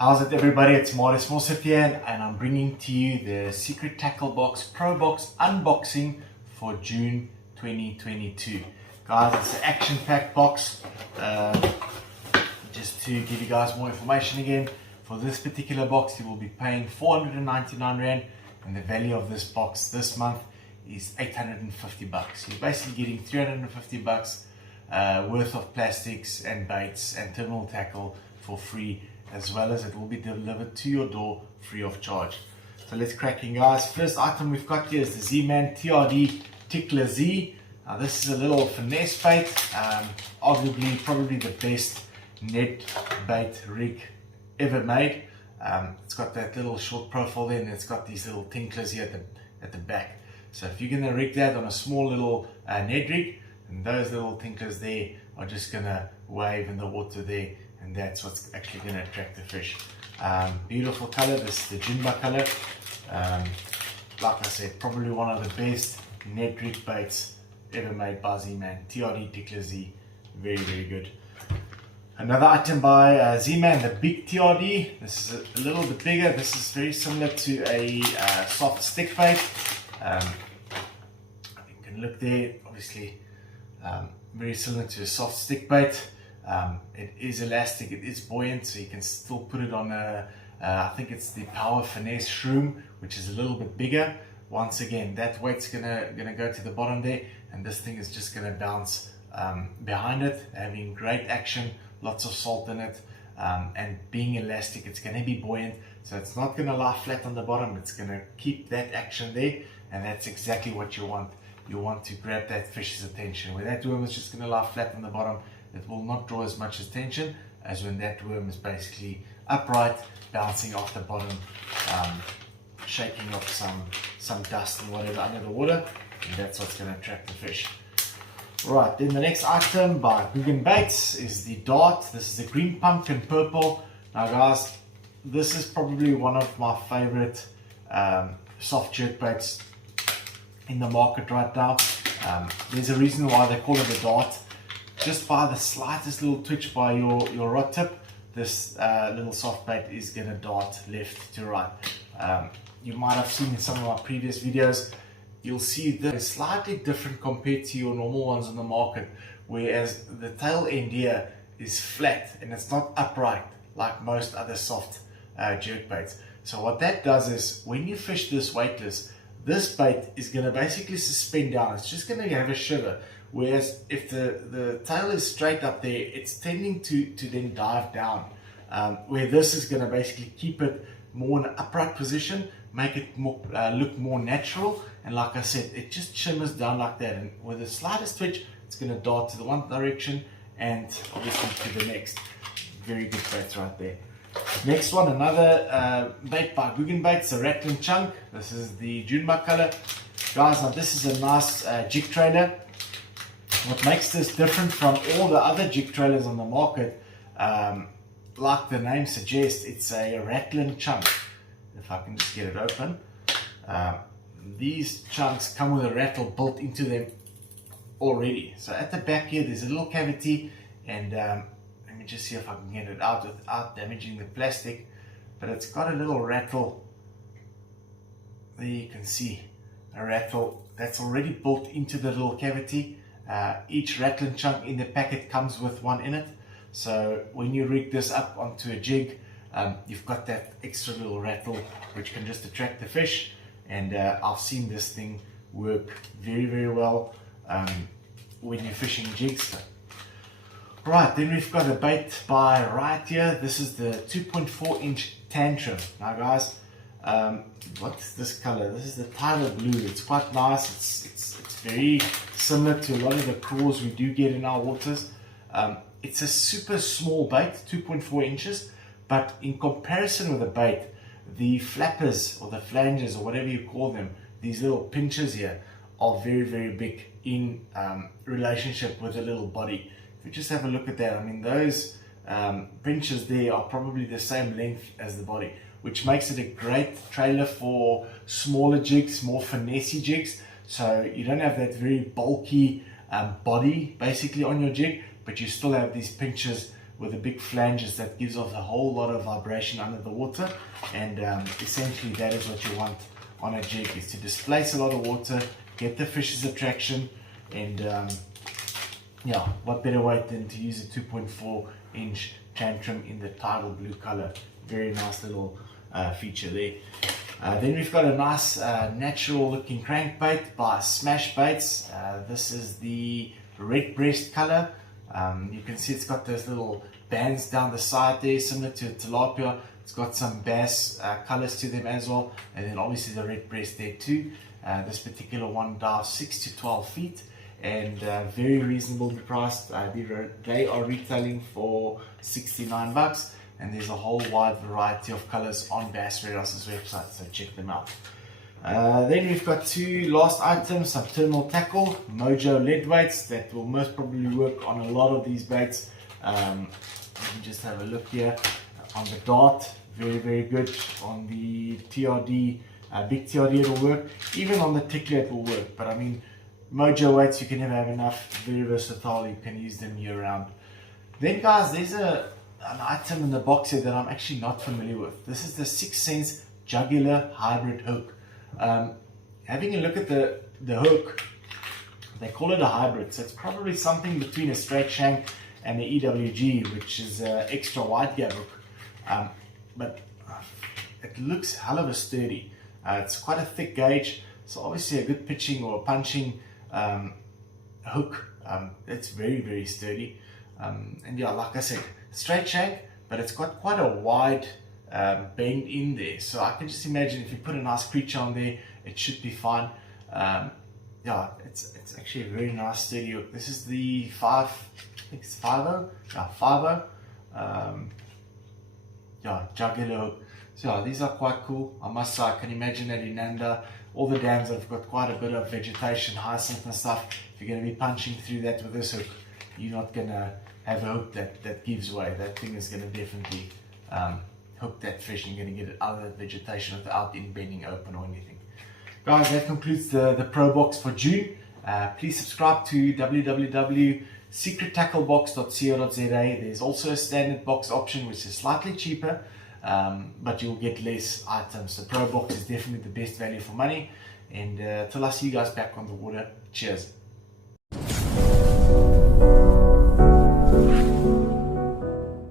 How's it everybody, it's Marius Mostert here and I'm bringing to you the Secret Tackle Box Pro Box unboxing for June 2022. Guys, it's an action-packed box. Just to give you guys more information again, for this particular box you will be paying 499 Rand and the value of this box this month is 850 bucks. You're basically getting 350 bucks worth of plastics and baits and terminal tackle for free, as well as it will be delivered to your door free of charge. So let's crack in, guys. First item we've got here is the Z-Man TRD Tickler Z. Now this is a little finesse bait, arguably probably the best net bait rig ever made. It's got that little short profile there and it's got these little tinklers here at the back. So if you're going to rig that on a small little net rig, and those little tinklers there are just going to wave in the water there, and that's what's actually going to attract the fish. Beautiful color. This is the Jumba color. Like I said, probably one of the best net rig baits ever made by Z-Man. TRD Tickler Z, very very good. Another item by Z-Man, the big TRD. This is a little bit bigger. This is very similar to a soft stick bait. You can look there, obviously very similar to a soft stick bait. It is elastic, it is buoyant, so you can still put it on a, I think it's the Power Finesse Shroom, which is a little bit bigger. Once again, that weight's gonna go to the bottom there, and this thing is just gonna bounce behind it, having great action, lots of salt in it, and being elastic, it's gonna be buoyant, so it's not gonna lie flat on the bottom, it's gonna keep that action there, and that's exactly what you want. You want to grab that fish's attention. Where that worm is just gonna lie flat on the bottom, it will not draw as much attention as when that worm is basically upright, bouncing off the bottom, shaking up some dust and whatever under the water, and that's what's going to attract the fish. Right, then the next item by Guggen Baits is the Dart. This is the green pumpkin purple. Now guys, this is probably one of my favorite soft jerk baits in the market right now. There's a reason why they call it a Dart. Just by the slightest little twitch by your rod tip, this little soft bait is going to dart left to right. You might have seen in some of my previous videos, you'll see that it's slightly different compared to your normal ones on the market, whereas the tail end here is flat and it's not upright like most other soft jerk baits. So what that does is, when you fish this weightless, this bait is going to basically suspend down. It's just going to have a shiver. Whereas if the tail is straight up there, it's tending to then dive down. Where this is going to basically keep it more in an upright position, make it more, look more natural. And like I said, it just shimmers down like that. And with the slightest twitch, it's going to dart to the one direction and obviously to the next. Very good baits right there. Next one, another bait by Guggen Baits, the Rattling Chunk. This is the Junba color. Guys, now this is a nice jig trailer. What makes this different from all the other jig trailers on the market, like the name suggests, it's a rattling chunk. If I can just get it open. These chunks come with a rattle built into them already. So at the back here there's a little cavity, and let me just see if I can get it out without damaging the plastic, but it's got a little rattle. There you can see a rattle that's already built into the little cavity. Each rattling chunk in the packet comes with one in it, so when you rig this up onto a jig, you've got that extra little rattle which can just attract the fish, and I've seen this thing work very very well when you're fishing jigs. Right, then we've got a bait by Riot here. This is the 2.4 inch Tantrum. Now guys, what's this color? This is the Tyler Blue. It's quite nice. It's very similar to a lot of the crawls we do get in our waters. It's a super small bait, 2.4 inches, but in comparison with the bait, the flappers or the flanges or whatever you call them, these little pinchers here, are very very big in relationship with the little body. If you just have a look at that, I mean those pinchers there are probably the same length as the body, which makes it a great trailer for smaller jigs, more finessey jigs. So you don't have that very bulky body basically on your jig, but you still have these pinchers with the big flanges that gives off a whole lot of vibration under the water, and essentially that is what you want on a jig, is to displace a lot of water, get the fish's attraction, and yeah, what better way than to use a 2.4-inch tantrum in the tidal blue color. Very nice little feature there. Then we've got a nice natural looking crankbait by Smash Baits. This is the red breast color. You can see it's got those little bands down the side there, similar to tilapia. It's got some bass colors to them as well, and then obviously the red breast there too. This particular one dives 6 to 12 feet and very reasonably priced. They are retailing for $69, and there's a whole wide variety of colors on Bass Warehouse's website, so check them out. Then we've got two last items, some terminal tackle, Mojo lead weights that will most probably work on a lot of these baits. Let me just have a look here. On the dart, very good. On the TRD, big TRD, it'll work. Even on the tickler it will work, but I mean, Mojo weights, you can never have enough. Very versatile, you can use them year round. Then guys, there's an item in the box here that I'm actually not familiar with. This is the 6th Sense Jugular Hybrid Hook. Having a look at the hook, they call it a hybrid, so it's probably something between a straight shank and the EWG, which is an extra wide gap hook. But it looks hell of a sturdy. It's quite a thick gauge, so obviously a good pitching or punching hook. It's very sturdy. And yeah, like I said, straight shank, but it's got quite a wide bend in there, so I can just imagine if you put a nice creature on there, it should be fine. Yeah, it's actually a very nice sturdy hook. This is the 50. Yeah, jugular hook. So yeah, these are quite cool. I must say, I can imagine that in Nanda, all the dams have got quite a bit of vegetation, hyacinth and stuff. If you're going to be punching through that with this hook, you're not going to have a hook that gives way. That thing is going to definitely hook that fish, and you're going to get it out of that vegetation without it bending open or anything. Guys, that concludes the Pro Box for June. Please subscribe to www.secrettacklebox.co.za. There's also a standard box option, which is slightly cheaper, but you'll get less items. The Pro Box is definitely the best value for money. And till I see you guys back on the water, cheers.